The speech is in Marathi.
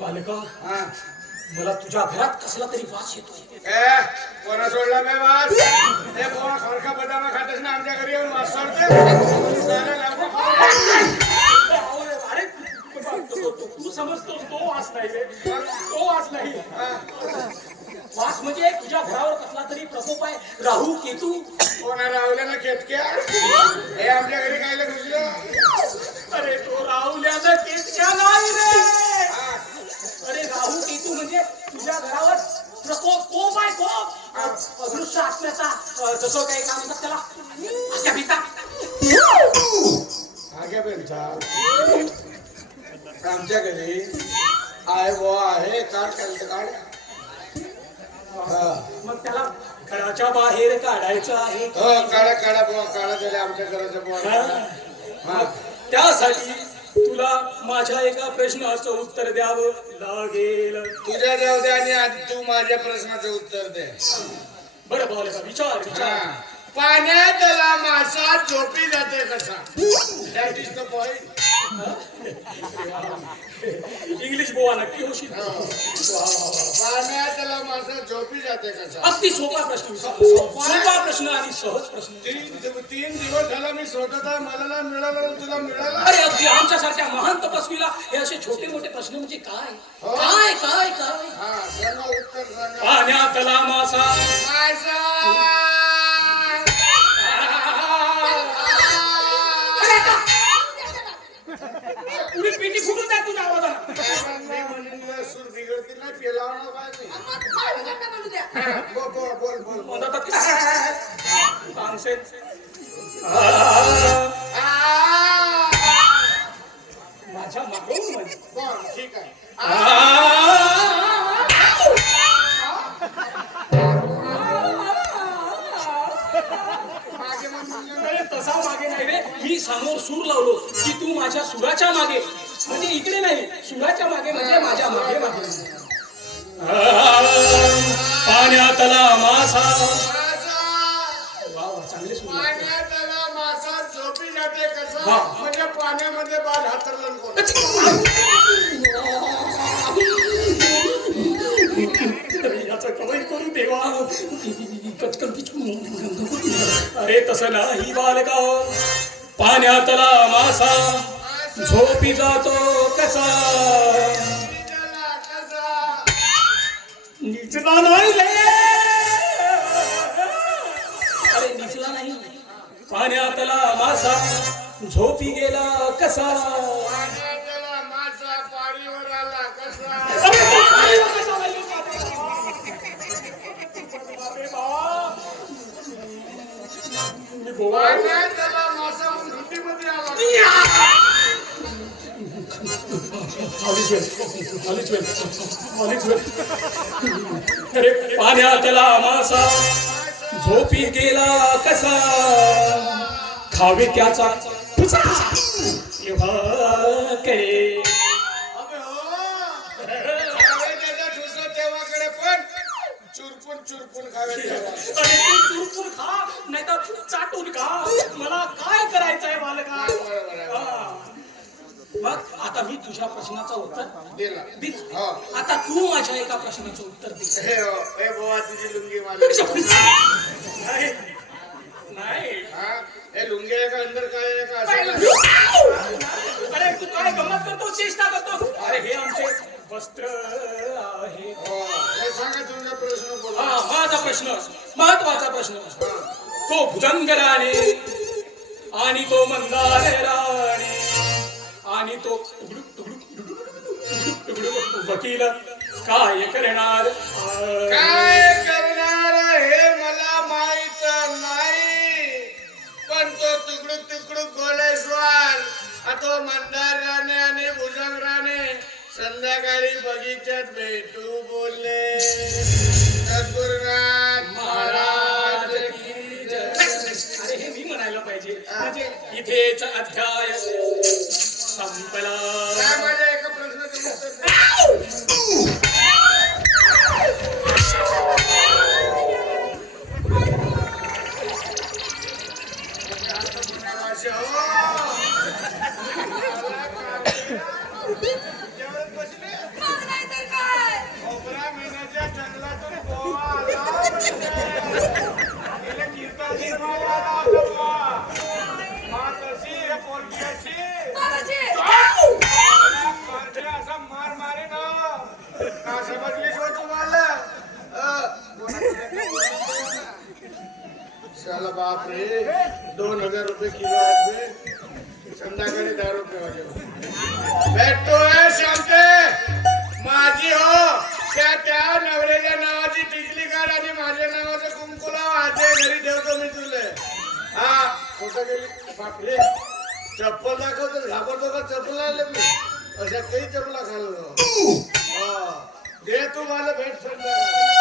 बालिका हा. मला तुझ्या घरात कसला तरी वास येतोय. ए, कोणा सोडला बे वास. ते पोहा खरखा बदामा खातेस ना आमच्या घरी येऊन वास सोडते सारे लांबा खाऊ. अरे तू- तू- तू वास नाही रे. तो वास नाही. वास म्हणजे तुझ्या घरावर कसला तरी प्रकोप आहे. राहू केतू. कोणा रावल्यानं खेटक्या हे आमच्या घरी काय घुसलं? बेलचा आमच्या घरी आहे वो आहे काढ काढ काढ हा. मग त्याला घराच्या बाहेर काढायचं आहे हो काढा काढा बुवा काढा दिले आमच्या घराच्या बुवा मग त्यासाठी तुला माझ्या एका प्रश्नाचं उत्तर द्यावं लागेल. तुझ्या जाऊ दे आणि आधी तू माझ्या प्रश्नाचं उत्तर दे. बरं बोल विचार विचार. हा. पाण्यात मासा झोपी जाते कसा? That is the point English बोवा नक्की होशील पाण्यात मासा झोपी जाते कसा? अगदी सोपा प्रश्न. सोपा प्रश्न आणि सहज प्रश्न. तीन तीन दिवस झाला मी शोधत मला ना मिळालं तुला मिळालं? अरे अगदी आमच्यासारख्या महान तपस्वीला हे असे छोटे मोठे प्रश्न म्हणजे काय? हो. काय काय काय? हा सांगा उत्तर सांगा. पाण्यातला मासा. मासा पाहिजे बोल बोल बोल बोल बोल म्हणतात तानसेन. माझ्या मागून म्हण. बोल ठीक आहे. मागे म्हणून अरे तसा मागे नाही रे. मी समोर सूर लावलो की तू माझ्या सुराच्या मागे म्हणजे इकडे नाही सुराच्या मागे म्हणजे माझ्या मागे मागे. झोपी जाते कसा म्हणजे पाण्यामध्ये बाल हातरलं करू देवा अरे तसं नाही बालका पाण्यातला मासा झोपी जातो कसा कसा निचला नाही पाण्यातला मासा झोपी गेला कसा? अरे पाण्यातला मासा झोपी गेला कसा? खावे त्याचा कडे हो. पण. चुरपून चुरपून खावे तेव्हा अरे तू चुरपून खा नाही तर चाटून खा. मला काय करायचंय बालका? बरोबर आहे. मग आता मी तुझ्या प्रश्नाचं उत्तर दिला. दिलं. हो. आता तू माझ्या एका प्रश्नाचं उत्तर दे. हे हो. हे बोवा तुझी लुंगी नाही. महत्त्वाचा प्रश्न. तो भुजंगराणे आणि तो मंदार राणे आणि तो वकील काय करणार? काय करणार हे मला माहीत नाही. पण तो तुकडू तुकडू गोलेश्वर तो मंदार राणे आणि भुजंग राणे संध्याकाळी बगीच्यात भेटू बोलले. म्हणजे इथेच अध्याय साला बाप रे दोन हजार रुपये किलो आहेत बे. संध्याकाळी दहा रुपये भेटतोय शांते. माझी हो त्या त्या नवऱ्याच्या नावाची टिकली काढ आणि माझ्या नावाचं कुंकुला वाहते घरी ठेवतो मी तुले. हा कुठं गेली? बापरे. चप्पल दाखवतो घाबरतो का? चप्पल आले मी. अशा काही चपला खाल्लो. हो. हा. दे तू मला भेट संध्याकाळी.